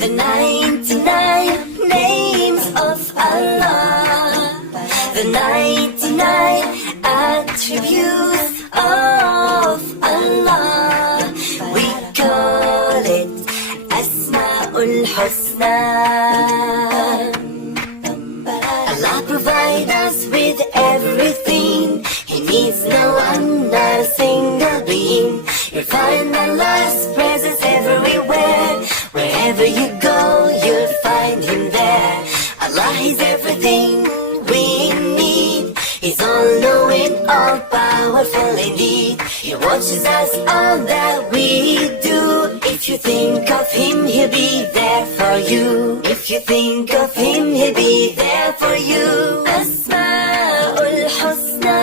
The 99 names of Allah, the 99 attributes of Allah. We call it Asma'ul Husna. Allah provides us with everything. He needs no one, not a single being. You'll find Allah's presence everywhere. Wherever you go, you'll find Him there. Allah is everything we need. He's all-knowing, all-powerful indeed. He watches us all that we do. If you think of Him, He'll be there for you. If you think of Him, He'll be there for you. Asma'ul Husna,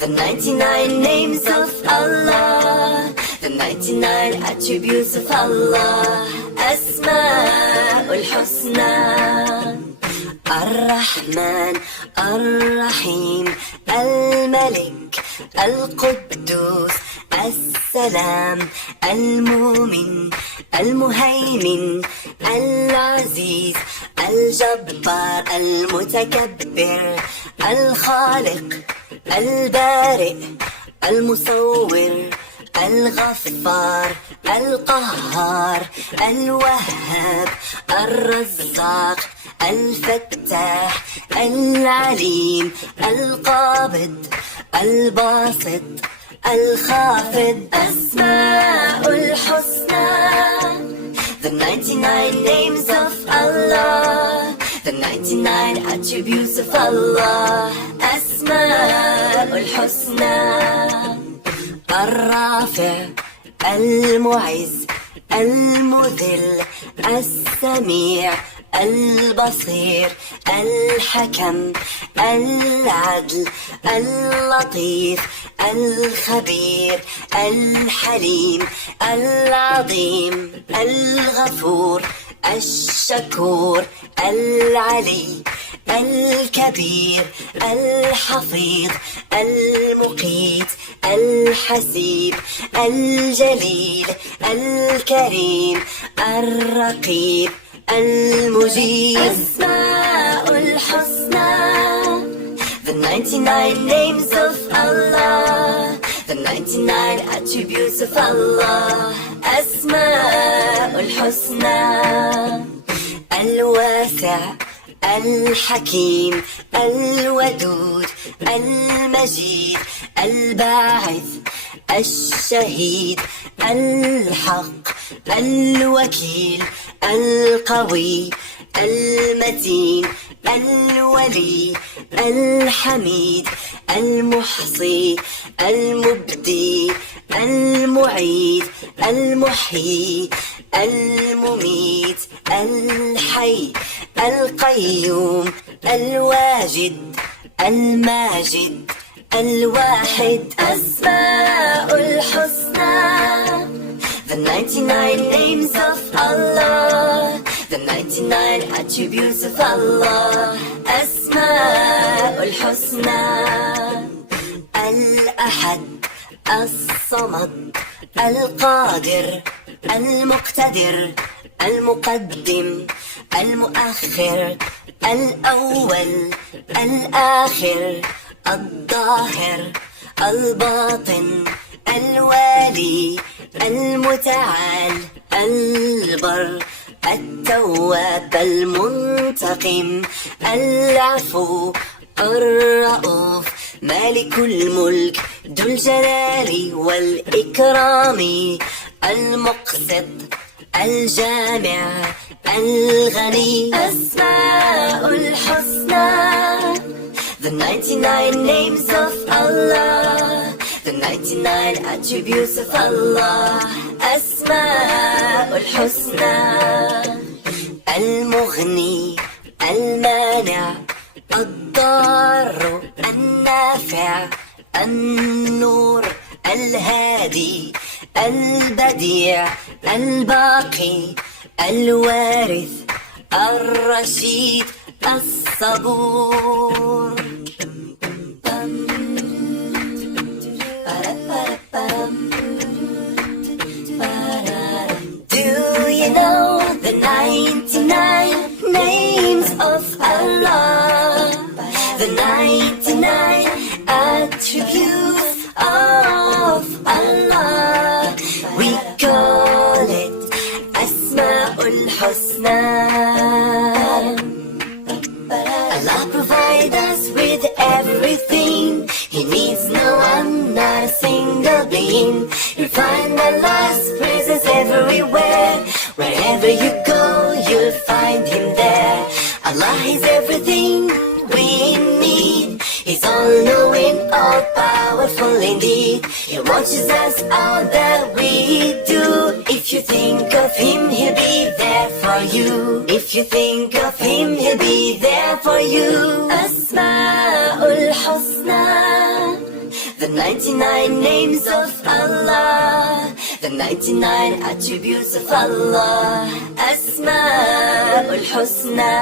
the 99 names of Allah, the 99 attributes of Allah. Asma'ul Husna. Ar-Rahman, Ar-Rahim, Al-Malik, Al-Quddus, As-Salam, Al-Mumin, Al-Muhaymin, Al-Aziz, Al-Jabbar, Al-Mutakabbir, Al-Khaliq, Al-Bari', Al-Musawwir, الغفار القهار الوهاب الرزاق الفتاح العليم القابض الباسط الخافض. أسماء الحسنى, the 99 names of Allah, the 99 attributes of Allah. أسماء الحسنى. الرافع المعز المذل السميع البصير الحكم العدل اللطيف الخبير الحليم العظيم الغفور الشكور العلي الكبير الحفيظ المقيت الحسيب الجليل الكريم الرقيب المجيب. أسماء الحسنى, the 99 names of Allah, the 99 attributes of Allah. أسماء الحسنى. الواسع الحكيم الودود المجيد الباعث الشهيد الحق الوكيل القوي المتين الولي الحميد المحصي المبدي المعيد المحيي المميت الحي القيوم الواجد الماجد الواحد. أسماء الحسنى, the 99 names of Allah, the 99 attributes of Allah. أسماء الحسنى. الأحد الصمد القادر المقتدر المقدم المؤخر الأول الآخر الظاهر الباطن الوالي المتعال البر التواب المنتقم العفو الرؤوف مالك الملك ذو الجلال والإكرام المقسط الجامع الغني. أسماء الحسنى, the 99 names of Allah, the 99 attributes of Allah. أسماء الحسنى. المغني المانع الضار النافع النور الهادي البديع الباقي الوارث الرشيد الصبور. Do you know the 99 names of Allah, the 99 attributes of Allah. We call it Asma'ul Husna. Allah provides us with everything. He needs no one, not a single being. You'll find Allah's praises everywhere. Wherever you go, you'll find Him there. Allah is everything we need. He's all-knowing, all-powerful indeed. He watches us all that we do. If you think of Him, He'll be there for you. If you think of Him, He'll be there for you. Asma'ul Husna, the 99 names of Allah, the 99 attributes of Allah. Asma'ul Husna.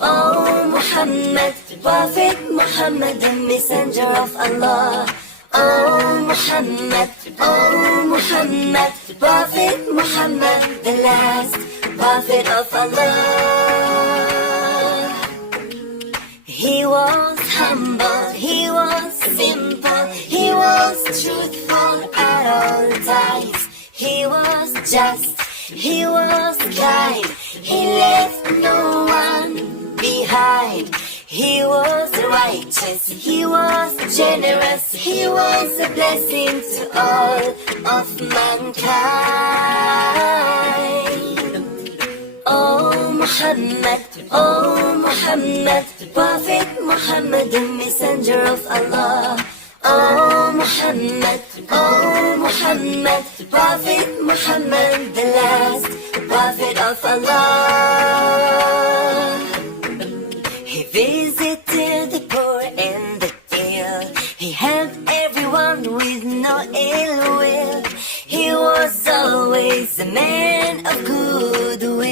Oh Muhammad, Prophet Muhammad, the messenger of Allah. Oh Muhammad, Prophet Muhammad, the last prophet of Allah. He was humble, he was simple, he was truthful at all times. He was just, he was kind, he left no one behind. He was righteous, he was generous, he was a blessing to all of mankind. Oh Muhammad, Prophet Muhammad, the messenger of Allah. Oh Muhammad, Prophet Muhammad, the last prophet of Allah. He visited the poor and the ill. He helped everyone with no ill will. He was always a man of goodwill.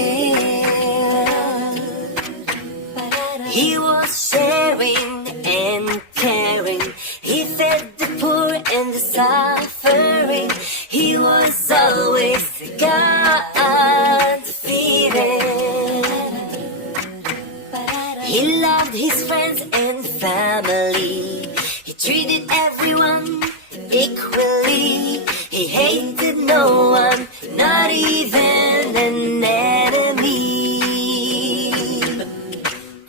He was sharing and caring. He fed the poor and the suffering. He was always God-fearing. He loved his friends and family. He treated everyone equally. He hated no one, not even an enemy.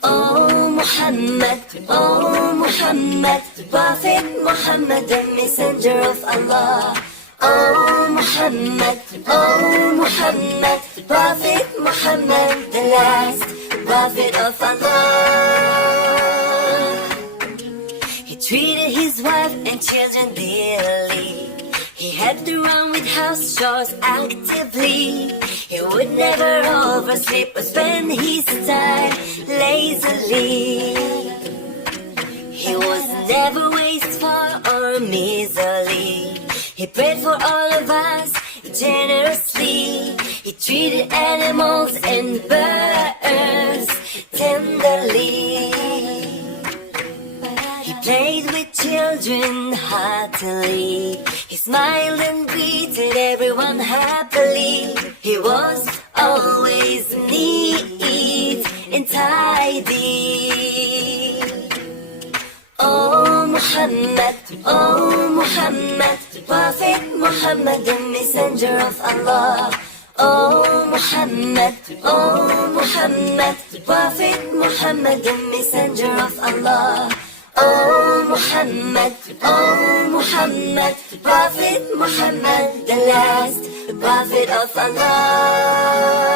Oh Muhammad, Prophet Muhammad, the messenger of Allah. Oh Muhammad, Prophet Muhammad, the last prophet of Allah. He treated his wife and children dearly. He helped around with house chores actively. He would never oversleep or spend his time lazily. He was never wasteful or miserly. He prayed for all of us generously. He treated animals and birds tenderly. He played with children heartily. He smiled and greeted everyone happily. He was always neat and tidy. Oh Muhammad, Prophet Muhammad, the messenger of Allah. Oh Muhammad, Prophet Muhammad, the messenger of Allah. Oh Muhammad, Prophet Muhammad, the last prophet of Allah.